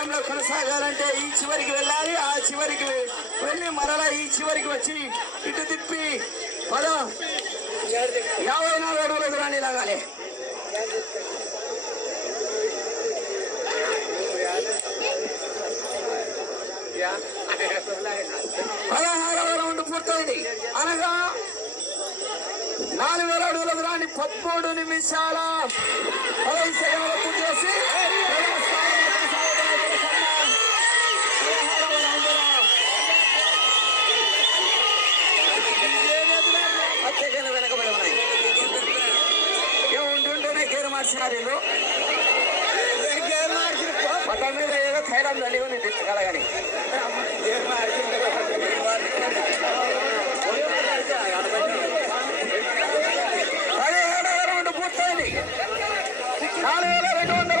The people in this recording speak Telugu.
అంటే ఈ చివరికి వెళ్ళాలి. ఆ చివరికి వెళ్ళి మరలా ఈ చివరికి వచ్చి ఇటు తిప్పి పద. యాభై నాలుగు అడుగుల దూరాన్ని లాగాలి పదహారవ రౌండ్ పూర్తయింది. అనగా నాలుగు వేల అడుగుల దూరాన్ని పదమూడు నిమిషాల. పదహైదు సెకండ్లు మిషనరీలు మొత్తం మీద ఏదో ధైర్యం నలిగి నేను తెచ్చుకోగలగాని పదిహేడు వేల రెండు పూర్తయింది. నాలుగు వేల రెండు వందల